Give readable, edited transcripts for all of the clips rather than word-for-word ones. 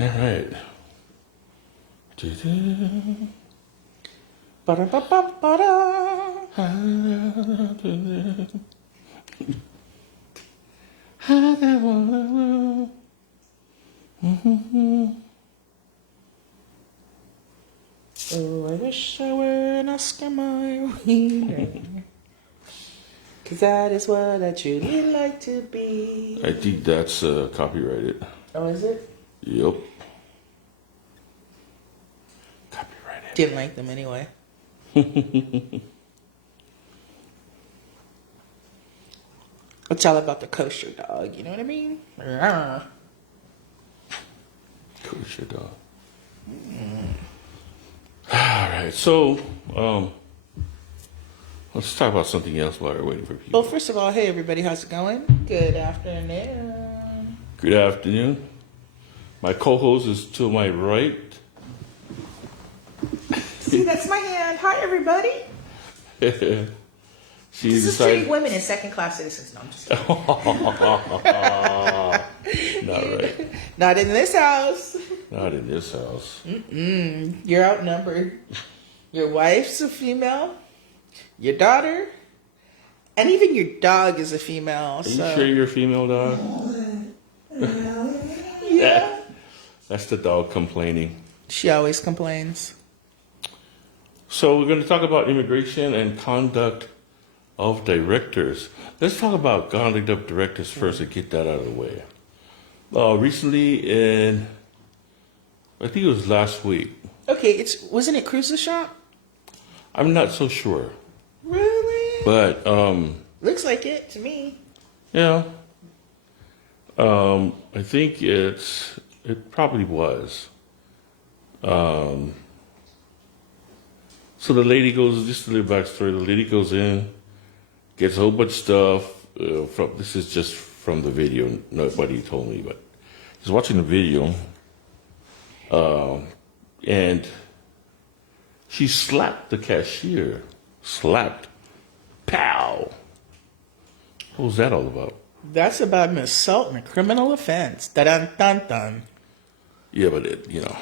All right. Oh, I wish I were an Oscar Mayer wiener. Cause that is what I truly like to be. I think that's copyrighted. Oh, is it? Yep. Copyrighted. Didn't like them anyway. It's all about the kosher dog, you know what I mean? Kosher dog. All right, so let's talk about something else while we're waiting for people. Well, first of all, hey everybody, how's it going? Good afternoon. Good afternoon. My co-host is to my right. See, that's my hand. Hi, everybody. She This is decided. treating women as second-class citizens. No, I'm just kidding. Not right. Not in this house. Not in this house. You're outnumbered. Your wife's a female. Your daughter. And even your dog is a female. Are you sure you're a female dog? Yeah. That's the dog complaining. She always complains. So we're going to talk about immigration and conduct of directors. Let's talk about conduct of directors first and get that out of the way. Recently, I think it was last week. Okay, wasn't it Cruz's shop? I'm not so sure, Really? but Looks like it to me. yeah, I think it probably was. So the lady goes, just a little backstory, the lady goes in, gets a whole bunch of stuff. This is just from the video. Nobody told me, but I was watching the video. And she slapped the cashier. Slapped. Pow. What was that all about? That's about an assault and a criminal offense. Dun dun dun. Yeah, but you know.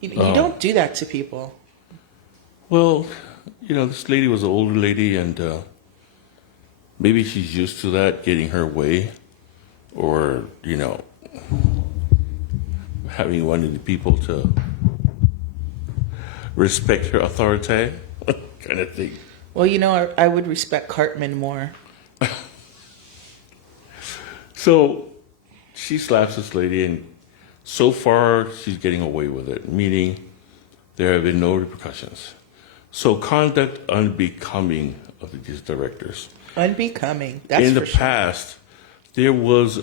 You don't do that to people. Well, this lady was an older lady, and maybe she's used to that, getting her way, or, having one of the people to respect her authority, kind of thing. Well, I would respect Cartman more. So she slaps this lady, and so far she's getting away with it, meaning there have been no repercussions. So conduct unbecoming of these directors. Unbecoming. That's In the for sure. past, there was,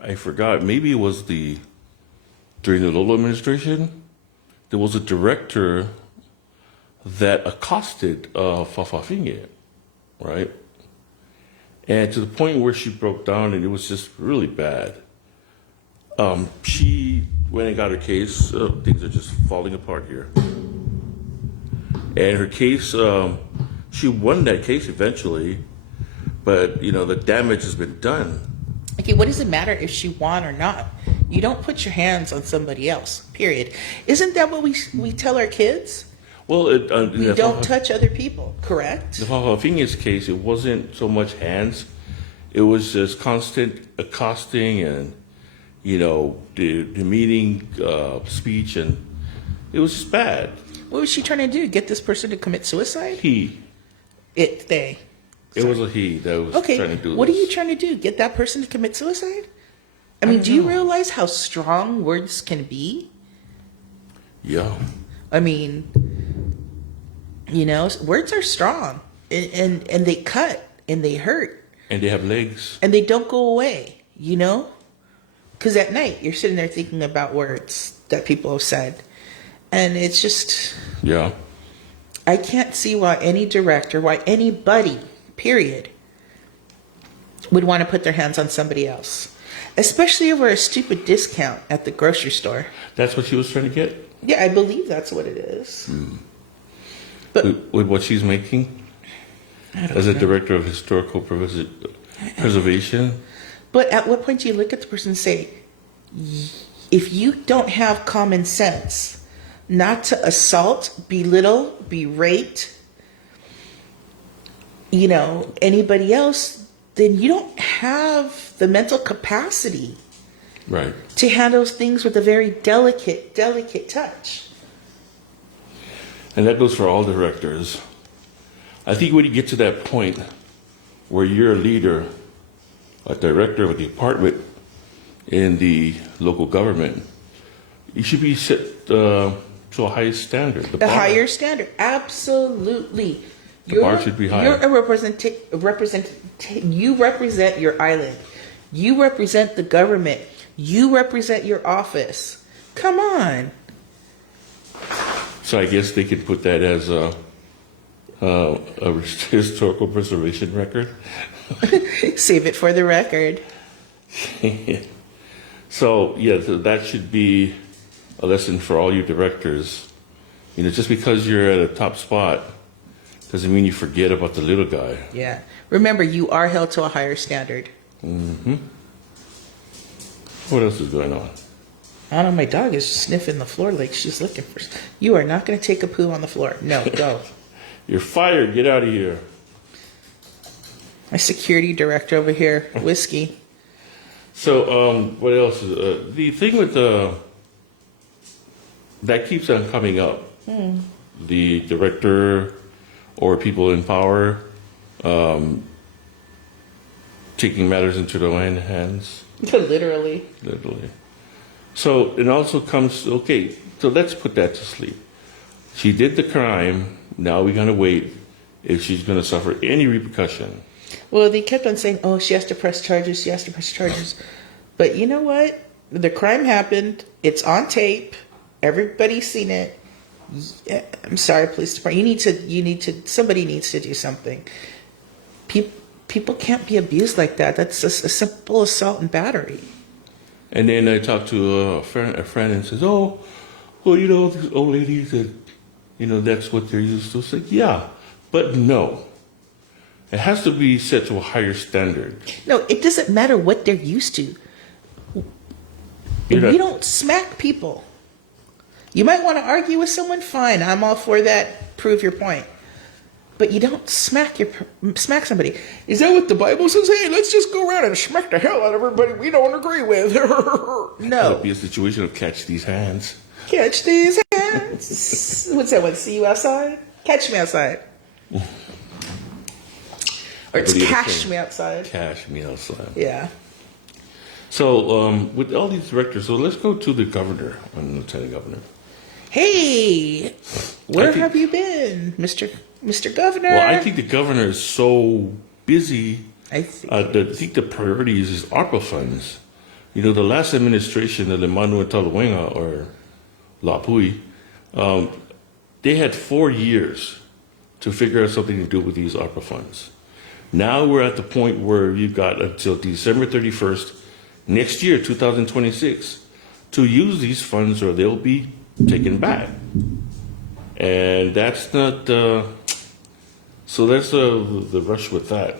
I forgot, maybe it was during the Lolo administration, there was a director that accosted Fafafinge, right? And to the point where she broke down, and it was just really bad. She went and got her case. Things are just falling apart here. And her case, she won that case eventually, but the damage has been done. Okay, what does it matter if she won or not? You don't put your hands on somebody else, period. Isn't that what we tell our kids? Well, We don't touch other people, correct? The Fafafinge's case, it wasn't so much hands. It was just constant accosting and, demeaning speech, and it was just bad. What was she trying to do? Get this person to commit suicide? They. It was a he that was Okay, trying to do this. what are you trying to do? Get that person to commit suicide? I mean, do you realize how strong words can be? Yeah. I mean, words are strong, and they cut and they hurt And they have legs. and they don't go away. Because at night you're sitting there thinking about words that people have said, and it's just Yeah. I can't see why any director, why anybody, period, would want to put their hands on somebody else, especially over a stupid discount at the grocery store. That's what she was trying to get? Yeah, I believe that's what it is. But With what she's making? As a director of historical preservation? But at what point do you look at the person and say, if you don't have common sense, not to assault, belittle, berate, anybody else, then you don't have the mental capacity Right. to handle things with a very delicate touch. And that goes for all directors. I think when you get to that point where you're a leader, a director of a department in the local government, you should be set to a higher standard. The higher standard, absolutely. The bar should be higher. You're you represent your island. You represent the government. You represent your office. Come on. So I guess they could put that as a historical preservation record. Save it for the record. So that should be a lesson for all you directors. Just because you're at a top spot doesn't mean you forget about the little guy. Yeah. Remember, you are held to a higher standard. Mm-hmm. What else is going on? I don't know, my dog is sniffing the floor like she's looking for... You are not going to take a poo on the floor. No, go. You're fired. Get out of here. My security director over here, Whiskey. So, what else? The thing with that keeps on coming up. The director or people in power taking matters into their own hands. Literally. So it also comes, okay, so let's put that to sleep. She did the crime. Now we're going to wait if she's going to suffer any repercussion. Well, they kept on saying, oh, she has to press charges. She has to press charges. But you know what? The crime happened. It's on tape. Everybody's seen it. Yeah, I'm sorry, police department. Somebody needs to do something. People can't be abused like that. That's a simple assault and battery. And then I talked to a friend and says, oh, well, these old ladies that, that's what they're used to. It's like, yeah, but no. It has to be set to a higher standard. No, it doesn't matter what they're used to. We don't smack people. You might want to argue with someone, fine. I'm all for that. Prove your point. But you don't smack somebody. Is that what the Bible says? Hey, let's just go around and smack the hell out of everybody we don't agree with. No. It'll be a situation of catch these hands. Catch these hands. What's that one? See you outside? Catch me outside. Or it's cash me outside. Cash me outside. Yeah. So with all these directors, so let's go to the governor and lieutenant governor. Hey, where have you been, Mr. Governor? Well, I think the governor is so busy. I think the priority is ARPA funds. The last administration, the Emmanuel Talawenga or Lapui, they had 4 years to figure out something to do with these ARPA funds. Now we're at the point where you've got until December 31st next year, 2026, to use these funds or they'll be taken back. And that's not... So that's the rush with that.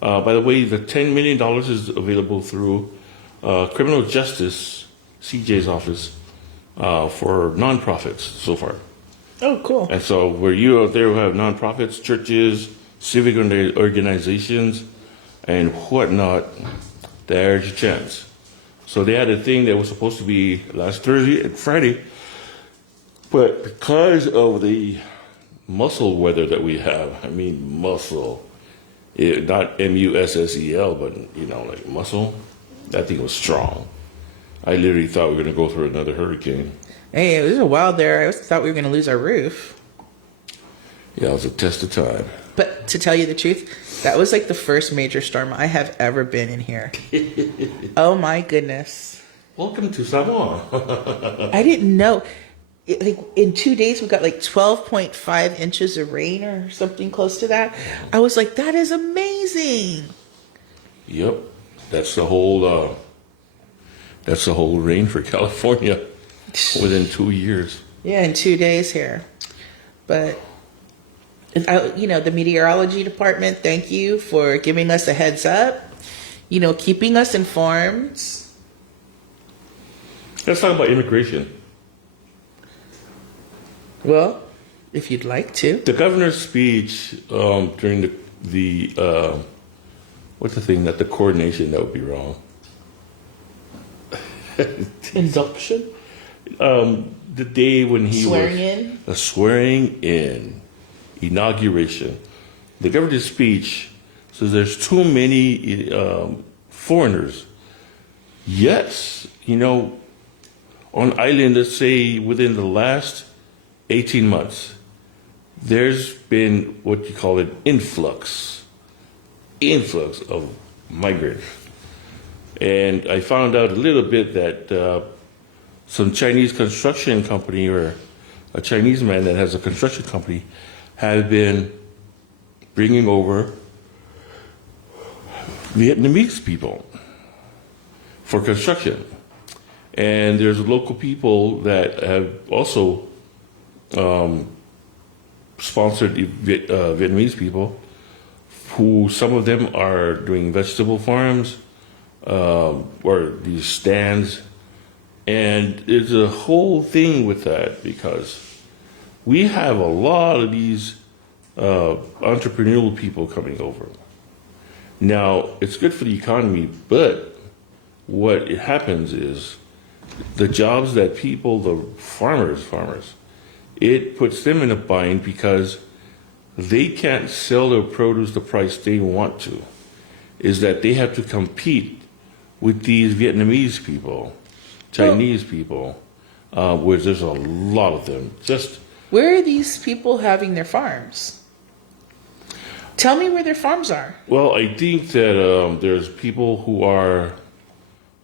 By the way, the $10 million is available through criminal justice, CJ's office, for nonprofits so far. Oh, cool. And so where you out there who have nonprofits, churches, civic organizations, and whatnot, there's your chance. So they had a thing that was supposed to be last Thursday and Friday, but because of the muscle weather that we have, muscle, not MUSSEL, but like muscle, that thing was strong. I literally thought we were going to go through another hurricane. Hey, it was a while there. I thought we were going to lose our roof. Yeah, it was a test of time. But to tell you the truth, that was like the first major storm I have ever been in here. Oh my goodness. Welcome to Samoa. I didn't know. In 2 days, we got like 12.5 inches of rain or something close to that. I was like, that is amazing. Yep. That's the whole rain for California within 2 years. Yeah, in 2 days here. But, the meteorology department, thank you for giving us a heads up. keeping us informed. Let's talk about immigration. Well, if you'd like to. The governor's speech during the what's the thing, that the coordination, that would be wrong. Induction? The day when he Swearing was in? a swearing in, inauguration. The governor's speech says there's too many foreigners. Yes, on island, let's say within the last 18 months, there's been what you call an influx of migrants. And I found out a little bit that some Chinese construction company, or a Chinese man that has a construction company, have been bringing over Vietnamese people for construction. And there's local people that have also sponsored Vietnamese people, who some of them are doing vegetable farms or these stands. And there's a whole thing with that, because we have a lot of these entrepreneurial people coming over. Now, it's good for the economy, but what it happens is the jobs that people, the farmers, it puts them in a bind, because they can't sell their produce the price they want to. Is that they have to compete with these Vietnamese people, Chinese people, where there's a lot of them. Where are these people having their farms? Tell me where their farms are. Well, I think that there's people who are.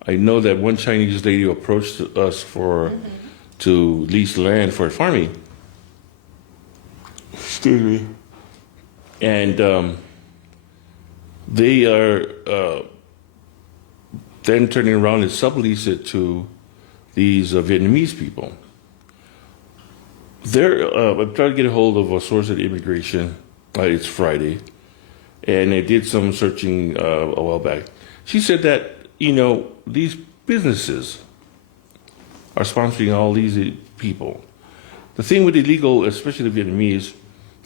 I know that one Chinese lady approached us to lease land for farming. Excuse me. And they are then turning around and sublease it to these Vietnamese people. I'm trying to get a hold of a source at immigration. It's Friday, and I did some searching a while back. She said that these businesses are sponsoring all these people. The thing with illegal, especially the Vietnamese,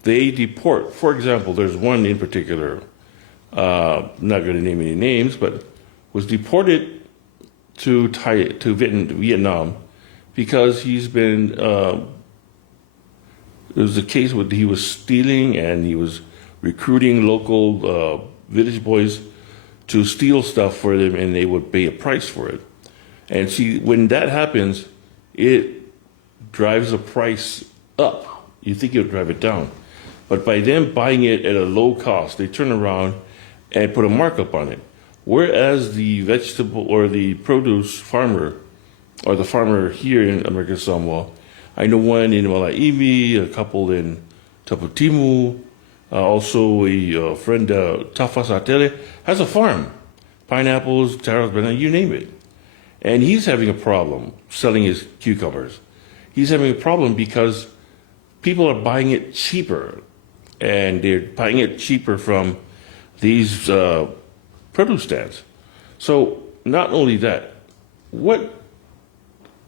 they deport. For example, there's one in particular, not going to name any names, but was deported to Vietnam because he's been. There was a case where he was stealing, and he was recruiting local village boys to steal stuff for them, and they would pay a price for it. And see, when that happens, it drives the price up. You think it would drive it down. But by them buying it at a low cost, they turn around and put a markup on it. Whereas the vegetable or the produce farmer, or the farmer here in American Samoa, I know one in Malaiwi, a couple in Taputimu, also a friend, Tafa Satele, has a farm. Pineapples, taros, banana, you name it. And he's having a problem selling his cucumbers. He's having a problem because people are buying it cheaper. And they're buying it cheaper from these produce stands. So not only that, what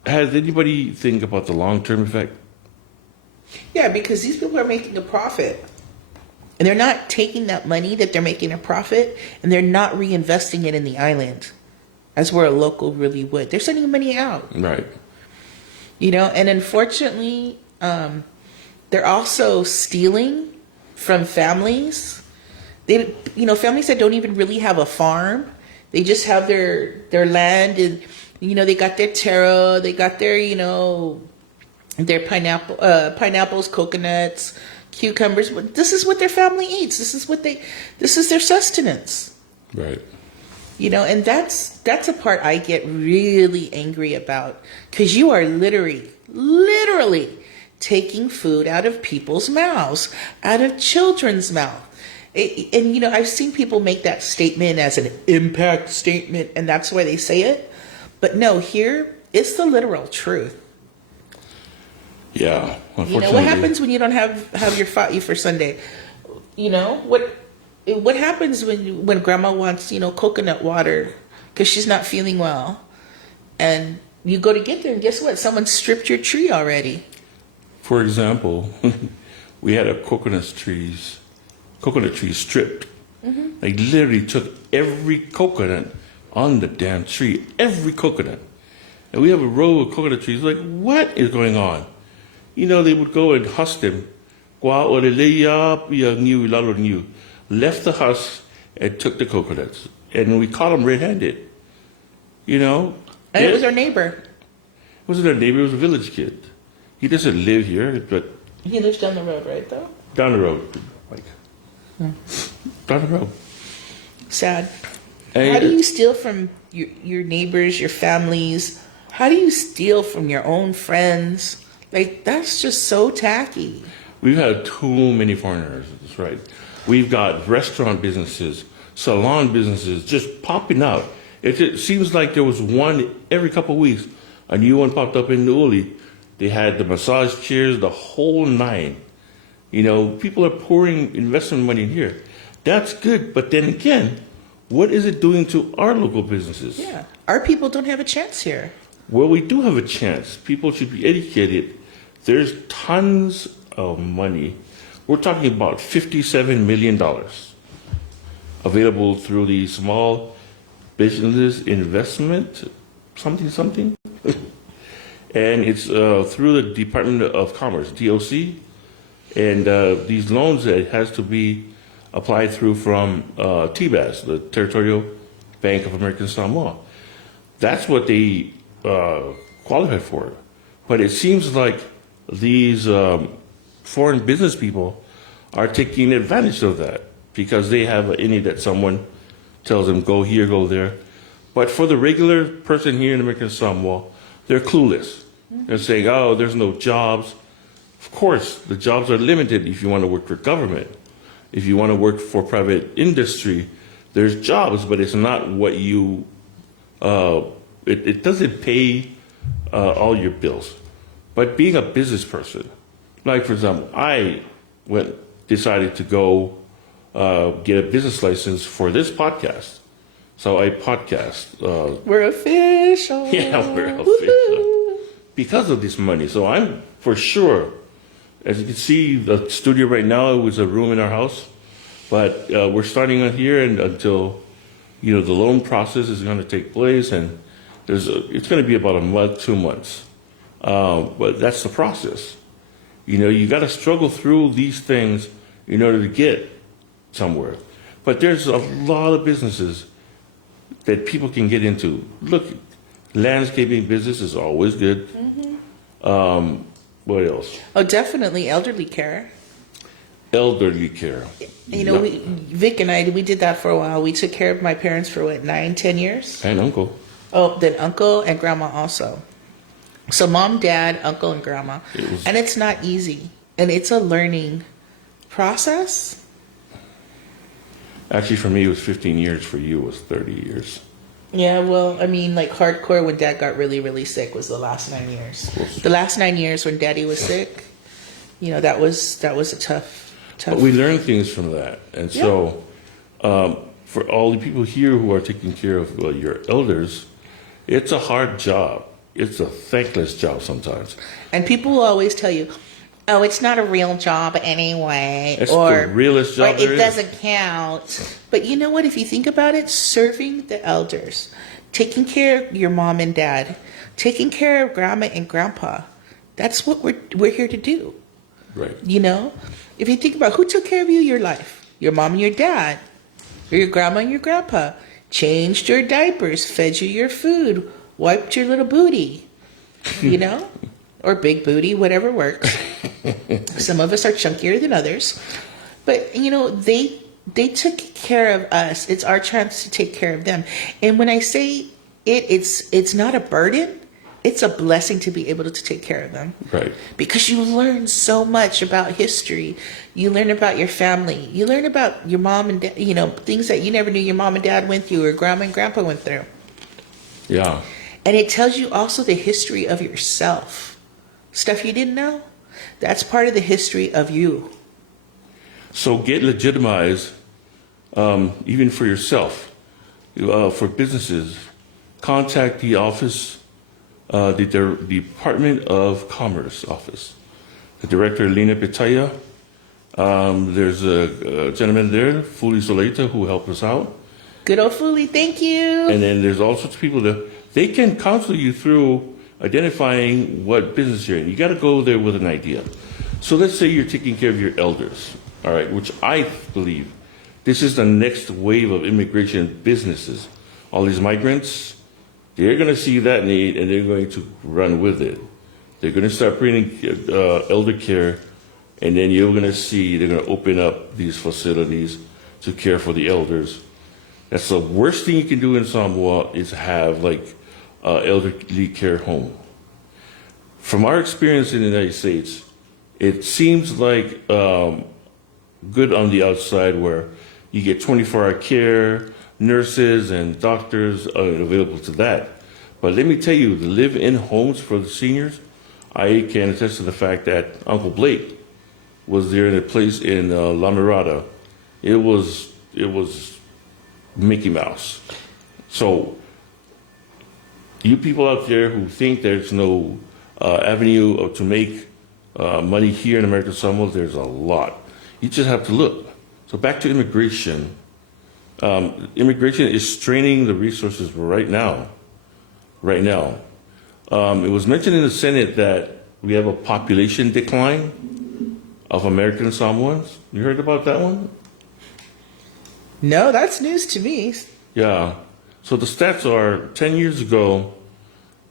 has anybody think about the long-term effect? Yeah, because these people are making a profit. And they're not taking that money that they're making a profit, and they're not reinvesting it in the island, as where a local really would. They're sending money out. Right. And unfortunately, they're also stealing from families. Families that don't even really have a farm. They just have their land, and they got their taro, they got their their pineapples, coconuts, cucumbers. This is what their family eats. This is their sustenance. Right. And that's a part I get really angry about, because you are literally taking food out of people's mouths, out of children's mouths. And I've seen people make that statement as an impact statement, and that's why they say it. But no, here it's the literal truth. Yeah. What happens when you don't have your fatu for Sunday? what happens when grandma wants, coconut water because she's not feeling well, and you go to get there, and guess what? Someone stripped your tree already. For example, we had a coconut tree stripped. They literally took every coconut on the damn tree, every coconut. And we have a row of coconut trees. Like, what is going on? They would go and husk them. Left the husk and took the coconuts. And we caught them red-handed. And it was our neighbor. It wasn't our neighbor, it was a village kid. He doesn't live here, but... He lives down the road, right, though? Down the road. Like, down the road. Sad. How do you steal from your neighbors, your families? How do you steal from your own friends? Like, that's just so tacky. We've had too many foreigners, that's right. We've got restaurant businesses, salon businesses just popping out. It seems like there was one every couple of weeks. A new one popped up in Uli. They had the massage chairs, the whole nine. People are pouring investment money in here. That's good, but then again, what is it doing to our local businesses? Yeah, our people don't have a chance here. Well, we do have a chance. People should be educated. There's tons of money. We're talking about $57 million available through the Small Business Investment something. And it's through the Department of Commerce, DOC. And these loans, it has to be applied through from TBAS, the Territorial Bank of American Samoa. That's what they qualify for. But it seems like these foreign business people are taking advantage of that because they have an in that someone tells them, go here, go there. But for the regular person here in American Samoa, they're clueless. They're saying, oh, there's no jobs. Of course, the jobs are limited if you want to work for government. If you want to work for private industry, there's jobs, but it's not what you, it doesn't pay all your bills. But being a business person, like for example, I decided to go get a business license for this podcast. So I podcast. We're official. Yeah, we're official. Because of this money. So I'm for sure, as you can see, the studio right now was a room in our house. But we're starting on here and until, the loan process is going to take place. And it's going to be about a month, 2 months. But that's the process. You got to struggle through these things in order to get somewhere. But there's a lot of businesses that people can get into. Look, landscaping business is always good. What else? Oh, definitely elderly care. Elderly care. Vic and I, we did that for a while. We took care of my parents for 9, 10 years. And uncle. Oh, then uncle and grandma also. So mom, dad, uncle, and grandma. And it's not easy. And it's a learning process. Actually, for me, it was 15 years. For you, it was 30 years. Yeah, well, I mean, like hardcore when dad got really, really sick was the last 9 years. The last 9 years when daddy was sick, that was a tough. But we learned things from that. And so for all the people here who are taking care of your elders, it's a hard job. It's a thankless job sometimes. And people will always tell you, oh, it's not a real job anyway. It's the realest job there it is. doesn't count. But you know what? If you think about it, serving the elders, taking care of your mom and dad, taking care of grandma and grandpa, that's what we're here to do. Right. If you think about who took care of you your life, your mom and your dad, or your grandma and your grandpa, changed your diapers, fed you your food, wiped your little booty, or big booty, whatever works. Some of us are chunkier than others. But, they took care of us. It's our chance to take care of them. And when I say it's not a burden, it's a blessing to be able to take care of them. Right. Because you learn so much about history. You learn about your family. You learn about your mom and dad, things that you never knew your mom and dad went through or grandma and grandpa went through. Yeah. And it tells you also the history of yourself. Stuff you didn't know. That's part of the history of you. So get legitimized even for yourself, for businesses, contact the office, the Department of Commerce office. The director, Lena Pitaya. There's a gentleman there, Fuli Soleta, who helped us out. Good old Foolie, thank you. And then there's all sorts of people that they can counsel you through identifying what business you're in. You got to go there with an idea. So let's say you're taking care of your elders, all right, which I believe this is the next wave of immigration businesses. All these migrants, they're going to see that need and they're going to run with it. They're going to start bringing elder care, and then you're going to see they're going to open up these facilities to care for the elders. That's the worst thing you can do in Samoa is have like elderly care home. From our experience in the United States, it seems like good on the outside where you get 24-hour care, nurses and doctors are available to that. But let me tell you, the live-in homes for the seniors, I can attest to the fact that Uncle Blake was there in a place in La Mirada. It was Mickey Mouse. So you people out there who think there's no avenue to make money here in American Samoa, there's a lot. You just have to look. So back to immigration. Immigration is straining the resources right now. Right now. It was mentioned in the Senate that we have a population decline of American Samoans. You heard about that one? No, that's news to me. Yeah. So the stats are 10 years ago,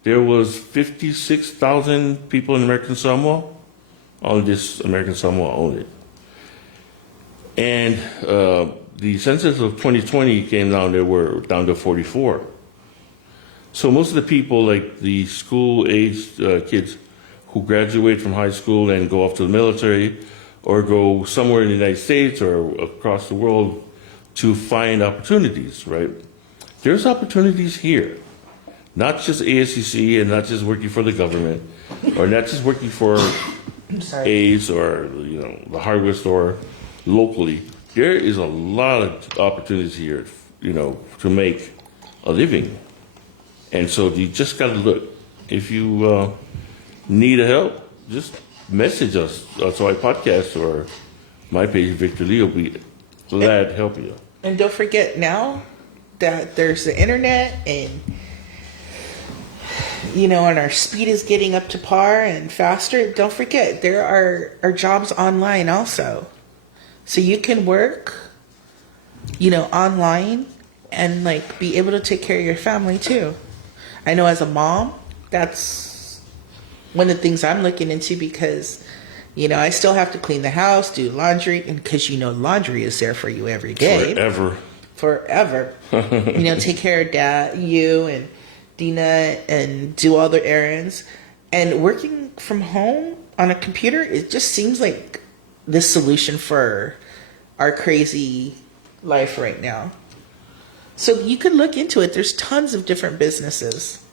there was 56,000 people in American Samoa, on this American Samoa only. And the census of 2020 came down, they were down to 44. So most of the people, like the school-aged kids who graduate from high school and go off to the military or go somewhere in the United States or across the world to find opportunities, right? There's opportunities here, not just ASCC and not just working for the government or not just working for A's or the hardware store locally. There is a lot of opportunities here, to make a living. And so you just got to look. If you need help, just message us on Sau'Ai Podcast or my page, Victor Lee will be glad to help you. And don't forget now that there's the internet and and our speed is getting up to par and faster. Don't forget there are jobs online also. So you can work, online and be able to take care of your family too. I know as a mom, that's one of the things I'm looking into because, I still have to clean the house, do laundry, and because laundry is there for you every day. Forever. Take care of Dad, you and Dina, and do all the errands. And working from home on a computer, it just seems like the solution for our crazy life right now. So you could look into it. There's tons of different businesses.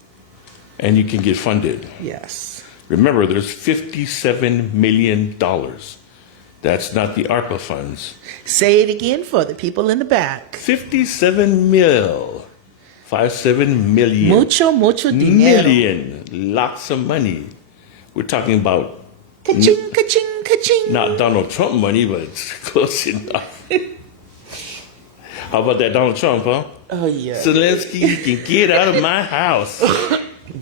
And you can get funded. Yes. Remember, there's $57 million. That's not the ARPA funds. Say it again for the people in the back. 57 mil. 57 million. Mucho dinero. Million. Lots of money. We're talking about Ka-ching, ka-ching, ka-ching. not Donald Trump money, but it's close enough. How about that Donald Trump, huh? Oh, yeah. Zelensky, you can get out of my house.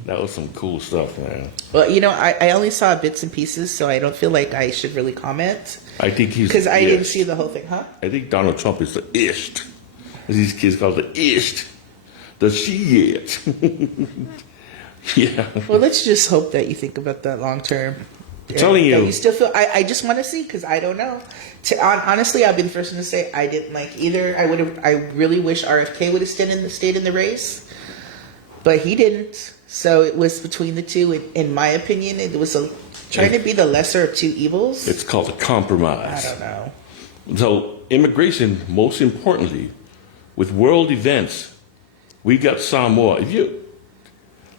That was some cool stuff, man. Well, I only saw bits and pieces, so I don't feel like I should really comment. I think he's because I didn't see the whole thing, huh? I think Donald Trump is the isht. As these kids call it, the isht. The shit. Yeah. Well, let's just hope that you think about that long term. I'm telling you. You still feel. I just want to see because I don't know. Honestly, I've been the first one to say I didn't like either. I really wish RFK would have stayed in the race, but he didn't. So it was between the two. In my opinion, it was trying to be the lesser of two evils. It's called a compromise. I don't know. So immigration, most importantly, with world events, we got Samoa.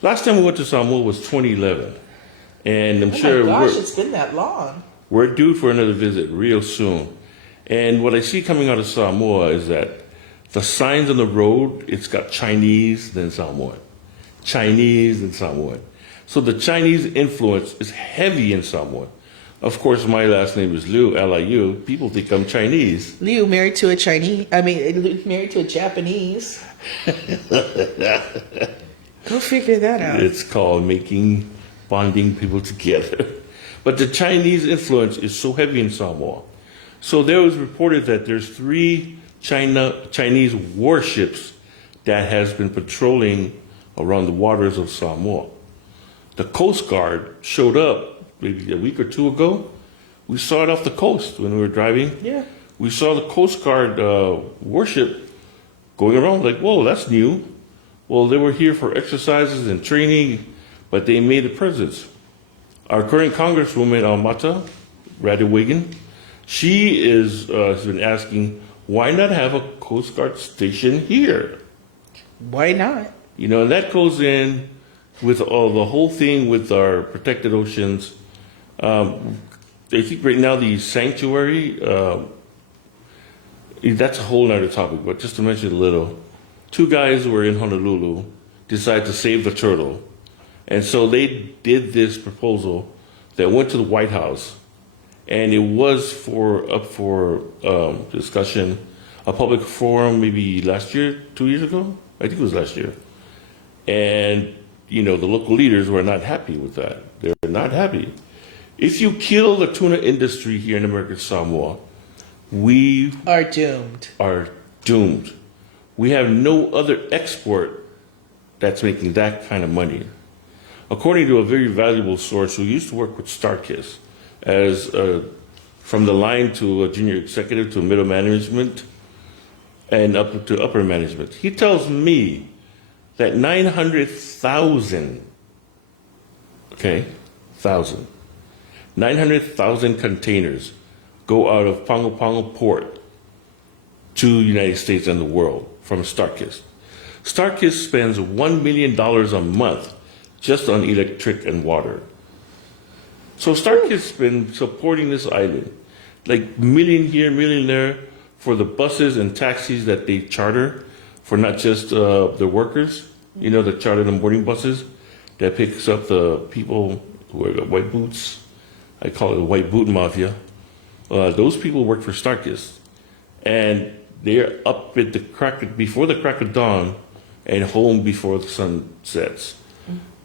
Last time we went to Samoa was 2011, and I'm sure my gosh, it's been that long. we're due for another visit real soon. And what I see coming out of Samoa is that the signs on the road, it's got Chinese, then Samoan. Chinese, then Samoan. So the Chinese influence is heavy in Samoa. Of course, my last name is Liu, L-I-U. People think I'm Chinese. Liu married to a married to a Japanese. Go figure that out. It's called bonding people together. But the Chinese influence is so heavy in Samoa. So there was reported that there's 3 Chinese warships that has been patrolling around the waters of Samoa. The Coast Guard showed up maybe a week or 2 ago. We saw it off the coast when we were driving. Yeah. We saw the Coast Guard warship going around like, whoa, that's new. Well, they were here for exercises and training, but they made a presence. Our current Congresswoman, Almata Radiwigan, she has been asking, why not have a Coast Guard station here? Why not? You know, and that goes in with the whole thing with our protected oceans. I think right now the sanctuary, that's a whole other topic, but just to mention a little, 2 guys who were in Honolulu decided to save the turtle. And so they did this proposal that went to the White House, and it was up for discussion, a public forum maybe last year, 2 years ago? I think it was last year. And, you know, the local leaders were not happy with that. They're not happy. If you kill the tuna industry here in American Samoa, we Are doomed. are doomed. We have no other export that's making that kind of money. According to a very valuable source who used to work with Starkiss, as from the line to a junior executive to middle management and up to upper management, he tells me that 900,000 containers go out of Pago Pago port to the United States and the world from Starkiss. Starkiss spends $1 million a month just on electric and water. So Starkiss has been supporting this island, like million here, million there, for the buses and taxis that they charter for not just the workers, you know, the chartered and boarding buses that picks up the people who wear white boots. I call it the white boot mafia. Those people work for Starkiss, and they're up at before the crack of dawn and home before the sun sets.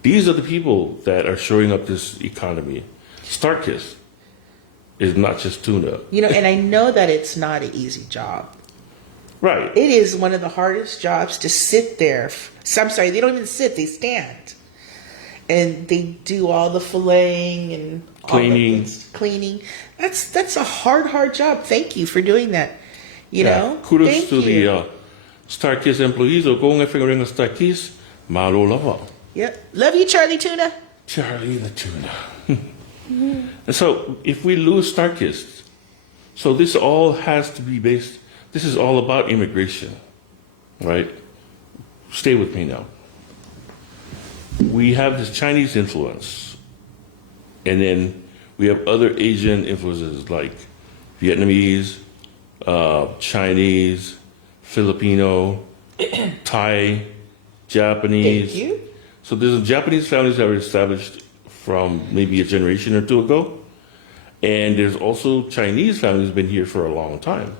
These are the people that are showing up this economy. Starkiss is not just tuna. You know, and I know that it's not an easy job. Right. It is one of the hardest jobs to sit there. I'm sorry, they don't even sit, they stand. And they do all the filleting and all the things. Cleaning. That's a hard job. Thank you for doing that. You know? Kudos Thank to you. the Starkiss employees. O kung ngayong ng Starkiss, malo lava. Yep. Love you, Charlie Tuna. Charlie the tuna. And so if we lose Starkiss, so this all has to be based, this is all about immigration, right? Stay with me now. We have this Chinese influence, and then we have other Asian influences like Vietnamese, Chinese, Filipino, Thai, Japanese. Thank you. So there's Japanese families that were established from maybe a generation or 2 ago. And there's also Chinese families who've been here for a long time.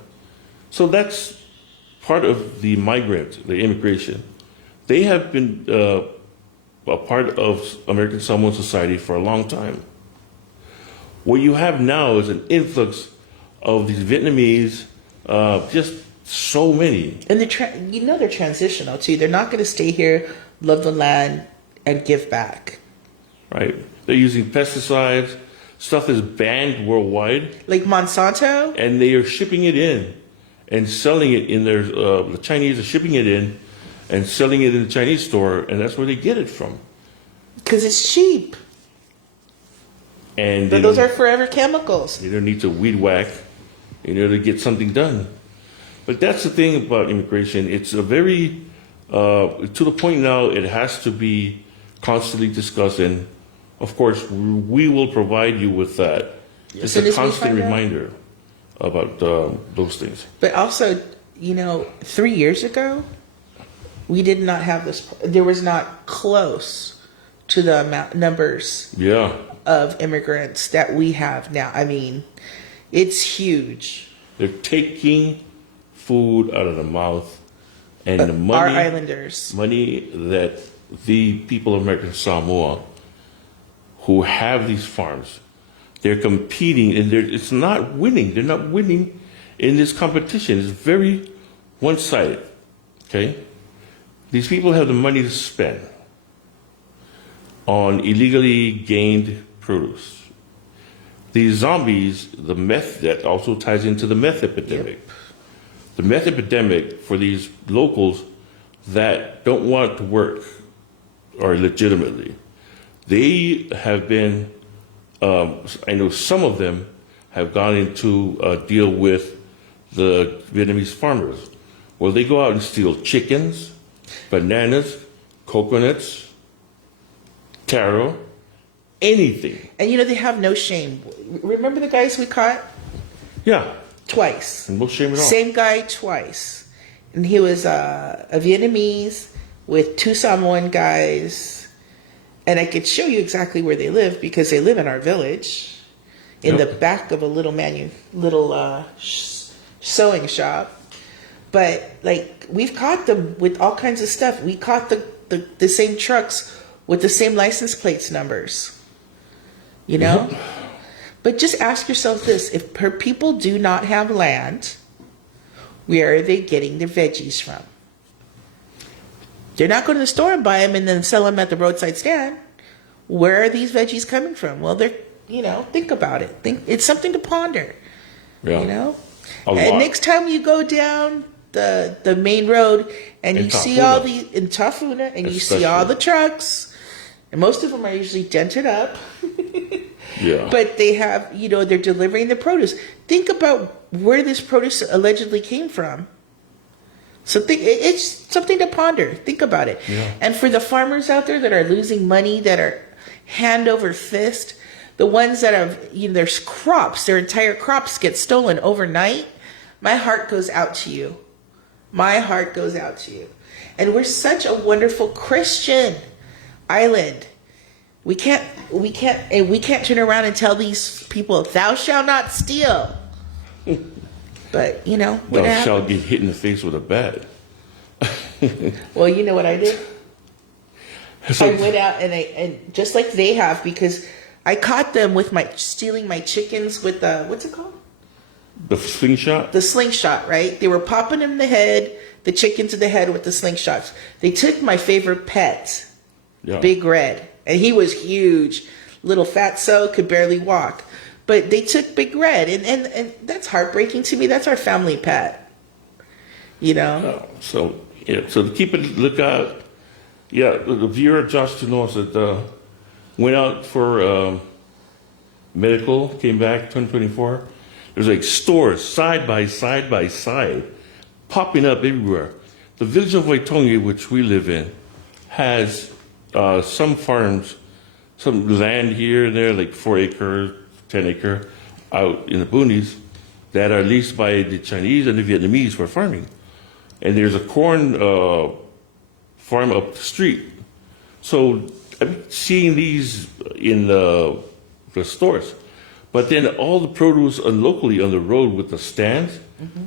So that's part of the migrant, the immigration. They have been a part of American Samoan society for a long time. What you have now is an influx of these Vietnamese, just so many. And they're transitional too. They're not going to stay here, love the land, and give back. Right. They're using pesticides, stuff is banned worldwide. Like Monsanto? And they are shipping it in and selling it in their, the Chinese are shipping it in and selling it in the Chinese store, and that's where they get it from. Because it's cheap. And But those are forever chemicals. they don't need to weed whack in order to get something done. But that's the thing about immigration. It's a very, to the point now, it has to be constantly discussed. And of course, we will provide you with that. It's soon a as we constant find out. reminder about those things. But also, 3 years ago, we did not have this. There was not close to the numbers Yeah, of immigrants that we have now. I mean, it's huge. they're taking food out of the mouth, and the Our money islanders. that the people of American Samoa who have these farms, they're competing, and it's not winning. They're not winning in this competition. It's very one-sided. Okay, these people have the money to spend on illegally gained produce. These zombies, the meth, that also ties into the meth epidemic. Yep. The meth epidemic for these locals that don't want to work or legitimately. They have been, I know some of them have gone into a deal with the Vietnamese farmers where they go out and steal chickens, bananas, coconuts, taro, anything. And they have no shame. Remember the guys we caught? Yeah, Twice. and no shame at all. Same guy twice. And he was a Vietnamese with two Samoan guys. And I could show you exactly where they live because they live in our village in Yep. the back of a little sewing shop. But we've caught them with all kinds of stuff. We caught the same trucks with the same license plates numbers. Yep. But just ask yourself this: if people do not have land, where are they getting their veggies from? They're not going to the store and buy them and then sell them at the roadside stand. Where are these veggies coming from? Well, think about it. It's something to ponder. Yeah. A And lot. next time you go down the main road and In you see Tafuna. all in Tafuna and you see all Especially. the trucks, and most of them are usually dented up. Yeah. But they have, they're delivering the produce. Think about where this produce allegedly came from. So it's something to ponder. Think about it. Yeah. And for the farmers out there that are losing money, that are hand over fist, the ones that have, their crops, their entire crops get stolen overnight, my heart goes out to you. My heart goes out to you. And we're such a wonderful Christian island. We can't turn around and tell these people, "Thou shalt not steal." But what Thou happened? shalt get hit in the face with a bat. Well, you know what I did? So- I went out and just like they have, because I caught them with stealing my chickens with the, what's it called? The slingshot? The slingshot, right? They were popping in the head, the chickens in the head with the slingshots. They took my favorite pet, Yeah. Big Red, and he was huge, little fatso, could barely walk. But they took Big Red, and that's heartbreaking to me. That's our family pet, So to keep it lookout. Yeah, the viewer Josh Tuno said went out for medical, came back 2024. There's stores side by side, popping up everywhere. The village of Waitongi, which we live in, has some farms, some land here and there, 4 acre, 10 acre, out in the boonies, that are leased by the Chinese and the Vietnamese for farming. And there's a corn farm up the street. So I'm seeing these in the stores. But then all the produce locally on the road with the stands,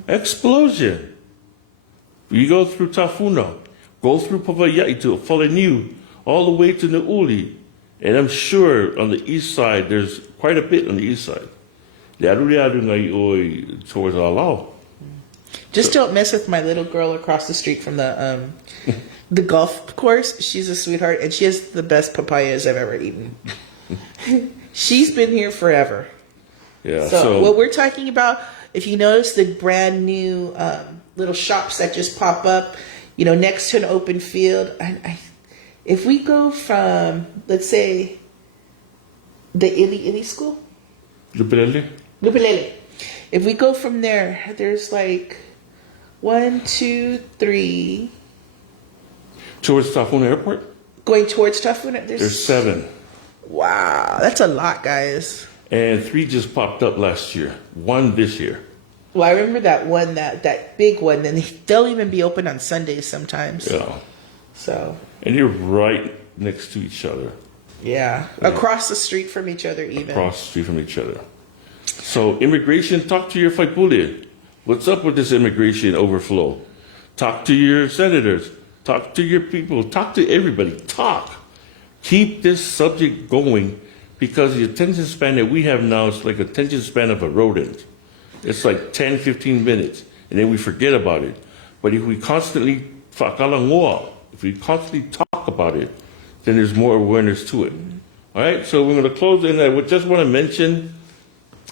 explosion. You go through Tafuna, go through Papayai to Faleniu, all the way to Nauli. And I'm sure on the east side, there's quite a bit on the east side. Towards Alao. Just don't mess with my little girl across the street from the golf course. She's a sweetheart, and she has the best papayas I've ever eaten. She's been here forever. Yeah. So what we're talking about, if you notice the brand new little shops that just pop up, next to an open field. If we go from, let's say, the Ili school, Lupilele. If we go from there, there's 1, 2, 3. Towards Tafuna Airport, Going towards Tafuna, there's 7. Wow, that's a lot, guys. And 3 just popped up last year. 1 this year. Well, I remember that one, that big one. Then they'll even be open on Sundays sometimes. Yeah. So. And you're right next to each other. Yeah. Across the street from each other, even. Across the street from each other. So immigration, talk to your faipule. What's up with this immigration overflow? Talk to your senators. Talk to your people. Talk to everybody. Talk. Keep this subject going, because the attention span that we have now is like attention span of a rodent. It's like 10, 15 minutes, and then we forget about it. But if we constantly talk about it, then there's more awareness to it. All right, so we're going to close, and I would just want to mention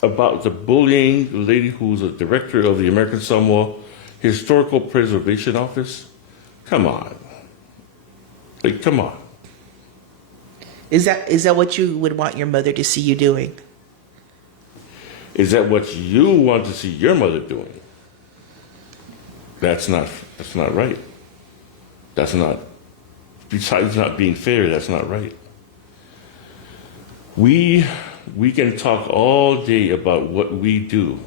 about the bullying, the lady who's a director of the American Samoa Historical Preservation Office. Come on. Like, come on. Is that what you would want your mother to see you doing? Is that what you want to see your mother doing? That's not right. That's not, besides not being fair, that's not right. We can talk all day about what we do,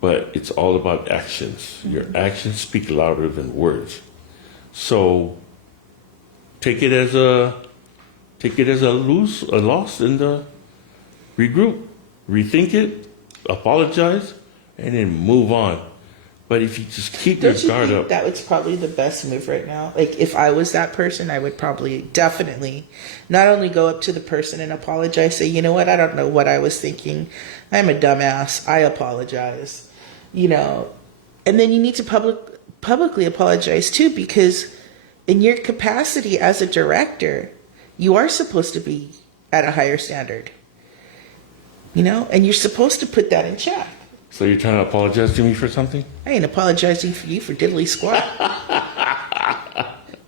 but it's all about actions. Your actions speak louder than words. So take it as a loss, and regroup, rethink it, apologize, and then move on. But if you just keep your guard up, that was probably the best move right now. Like, if I was that person, I would probably definitely not only go up to the person and apologize, say, you know what, I don't know what I was thinking. I'm a dumbass. I apologize. And then you need to publicly apologize too, because in your capacity as a director, you are supposed to be at a higher standard. And you're supposed to put that in check. So you're trying to apologize to me for something? I ain't apologizing for you for diddly squat.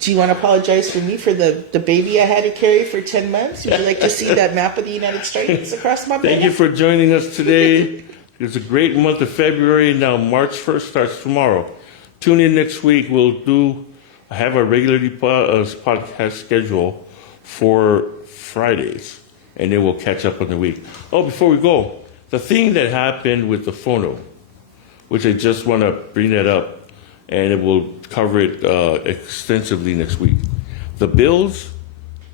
Do you want to apologize for me for the baby I had to carry for 10 months? Would you like to see that map of the United States across my Thank you for joining us today. It's a great month of February. Now March 1st starts tomorrow. Tune in next week. We'll have a regularly podcast schedule for Fridays, and then we'll catch up on the week. Oh, before we go, the thing that happened with the phono, which I just want to bring that up, and it will cover it extensively next week. The bills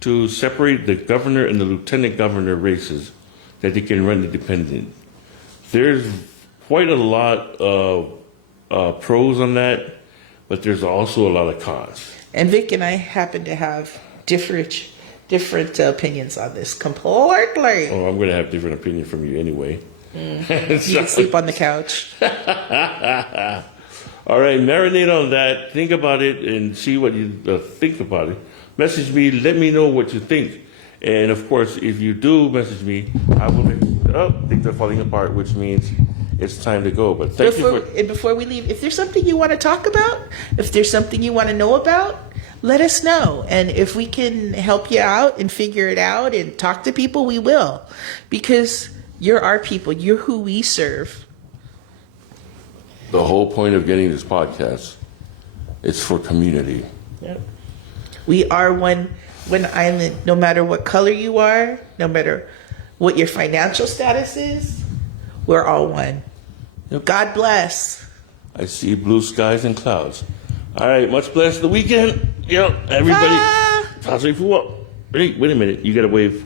to separate the governor and the lieutenant governor races, that they can run independent. There's quite a lot of pros on that, but there's also a lot of cons. And Vic and I happen to have different opinions on this completely. Oh, I'm going to have different opinion from you anyway. You can sleep on the couch. All right, marinate on that. Think about it and see what you think about it. Message me. Let me know what you think. And, of course, if you do message me, I will things are falling apart, which means it's time to go. But before we leave, if there's something you want to talk about, if there's something you want to know about, let us know. And if we can help you out and figure it out and talk to people, we will. Because you're our people. You're who we serve. The whole point of getting this podcast is for community. Yep. We are one island, no matter what color you are, no matter what your financial status is, we're all one. Yep. God bless. I see blue skies and clouds. All right, much blessed the weekend. Everybody. Wait a minute. You got to wave.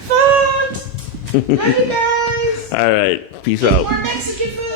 Fox! Love you guys. All right, peace Eat out. more Mexican food.